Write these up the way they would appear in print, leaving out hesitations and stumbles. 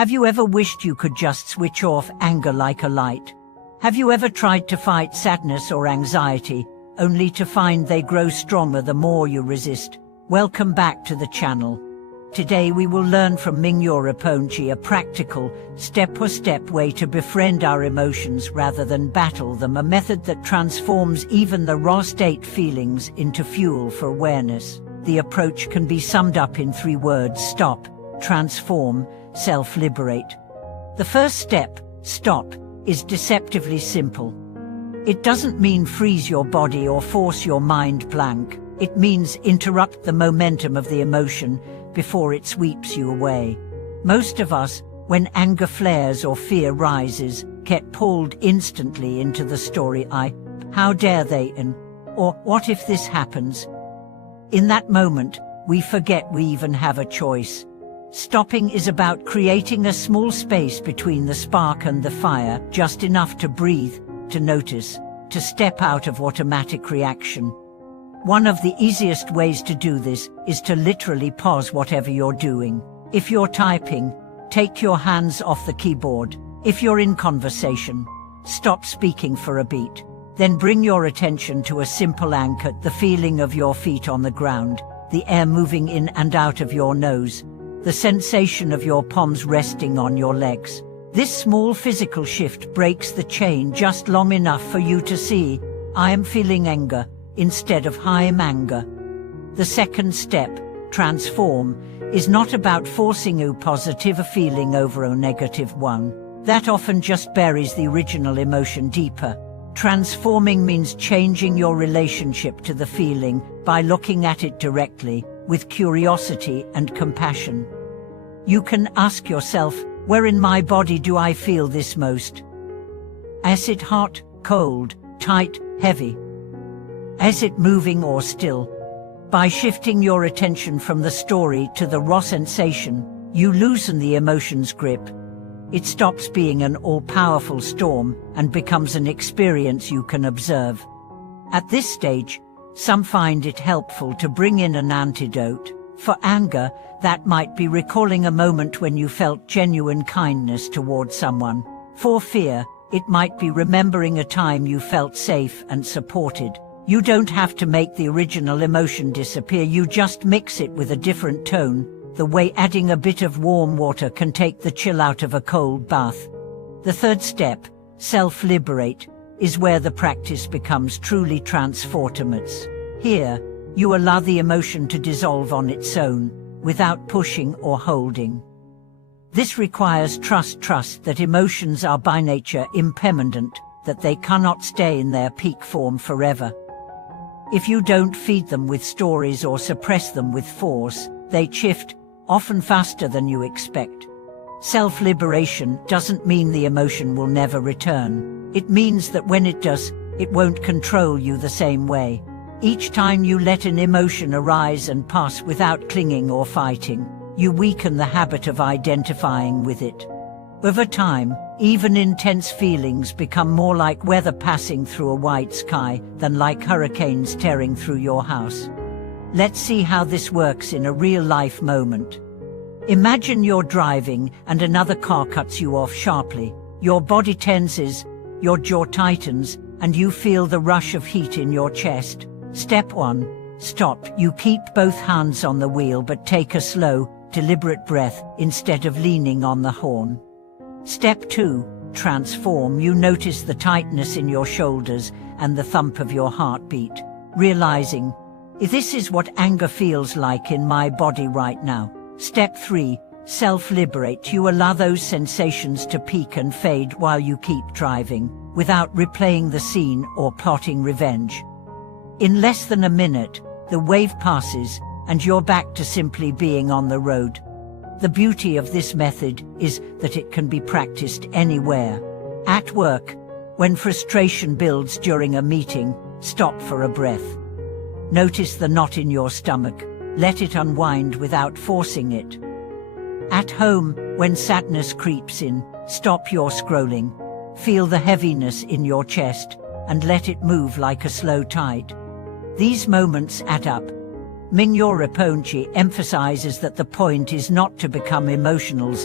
Have you ever wished you could just switch off anger like a light? Have you ever tried to fight sadness or anxiety, only to find they grow stronger the more you resist? Welcome back to the channel. Today we will learn from Mingyo Rinpoche a practical, step-by-step way to befriend our emotions rather than battle them, a method that transforms even the raw state feelings into fuel for awareness. The approach can be summed up in 3 words: stop, transform, self-liberate. The first step, stop, is deceptively simple. It doesn't mean freeze your body or force your mind blank. It means interrupt the momentum of the emotion before it sweeps you away. Most of us, when anger flares or fear rises, get pulled instantly into the story how dare they, or what if this happens? In that moment, we forget we even have a choice. Stopping is about creating a small space between the spark and the fire, just enough to breathe, to notice, to step out of automatic reaction. One of the easiest ways to do this is to literally pause whatever you're doing. If you're typing, take your hands off the keyboard. If you're in conversation, stop speaking for a beat. Then bring your attention to a simple anchor: the feeling of your feet on the ground, the air moving in and out of your nose, the sensation of your palms resting on your legs. This small physical shift breaks the chain just long enough for you to see, I am feeling anger, instead of I am anger. The second step, transform, is not about forcing a positive feeling over a negative one. That often just buries the original emotion deeper. Transforming means changing your relationship to the feeling by looking at it directly, with curiosity and compassion. You can ask yourself, where in my body do I feel this most? Is it hot, cold, tight, heavy? Is it moving or still? By shifting your attention from the story to the raw sensation, you loosen the emotion's grip. It stops being an all-powerful storm and becomes an experience you can observe. At this stage, some find it helpful to bring in an antidote. For anger, that might be recalling a moment when you felt genuine kindness toward someone. For fear, it might be remembering a time you felt safe and supported. You don't have to make the original emotion disappear, you just mix it with a different tone, the way adding a bit of warm water can take the chill out of a cold bath. The third step, self-liberate, is where the practice becomes truly transformative. Here, you allow the emotion to dissolve on its own, without pushing or holding. This requires trust that emotions are by nature impermanent, that they cannot stay in their peak form forever. If you don't feed them with stories or suppress them with force, they shift, often faster than you expect. Self-liberation doesn't mean the emotion will never return. It means that when it does, it won't control you the same way. Each time you let an emotion arise and pass without clinging or fighting, you weaken the habit of identifying with it. Over time, even intense feelings become more like weather passing through a white sky than like hurricanes tearing through your house. Let's see how this works in a real-life moment. Imagine you're driving and another car cuts you off sharply. Your body tenses, your jaw tightens, and you feel the rush of heat in your chest. Step 1. Stop. You keep both hands on the wheel but take a slow, deliberate breath instead of leaning on the horn. Step 2. Transform. You notice the tightness in your shoulders and the thump of your heartbeat, realizing, this is what anger feels like in my body right now. Step 3. Self-liberate. You allow those sensations to peak and fade while you keep driving, without replaying the scene or plotting revenge. In less than a minute, the wave passes, and you're back to simply being on the road. The beauty of this method is that it can be practiced anywhere. At work, when frustration builds during a meeting, stop for a breath. Notice the knot in your stomach. Let it unwind without forcing it. At home, when sadness creeps in, stop your scrolling. Feel the heaviness in your chest, and let it move like a slow tide. These moments add up. Mingyo Rinpoche emphasizes that the point is not to become emotional,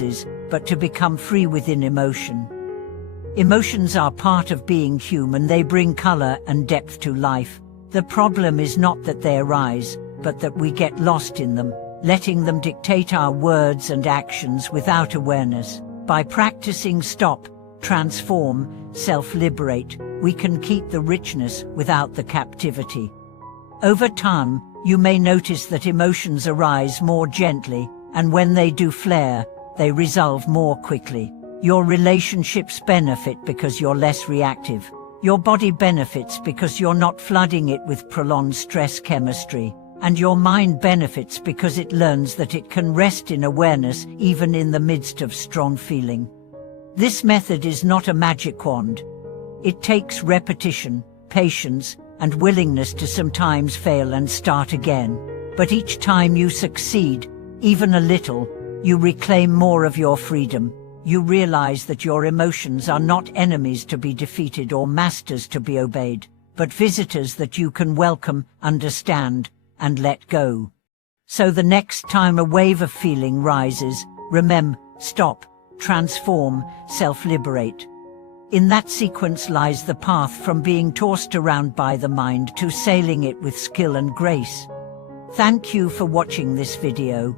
but to become free within emotion. Emotions are part of being human. They bring color and depth to life. The problem is not that they arise, but that we get lost in them, letting them dictate our words and actions without awareness. By practicing stop, transform, self-liberate, we can keep the richness without the captivity. Over time, you may notice that emotions arise more gently, and when they do flare, they resolve more quickly. Your relationships benefit because you're less reactive. Your body benefits because you're not flooding it with prolonged stress chemistry. And your mind benefits because it learns that it can rest in awareness even in the midst of strong feeling. This method is not a magic wand. It takes repetition, patience, and willingness to sometimes fail and start again. But each time you succeed, even a little, you reclaim more of your freedom. You realize that your emotions are not enemies to be defeated or masters to be obeyed, but visitors that you can welcome, understand, and let go. So the next time a wave of feeling rises, remember, stop, transform, self-liberate. In that sequence lies the path from being tossed around by the mind to sailing it with skill and grace. Thank you for watching this video.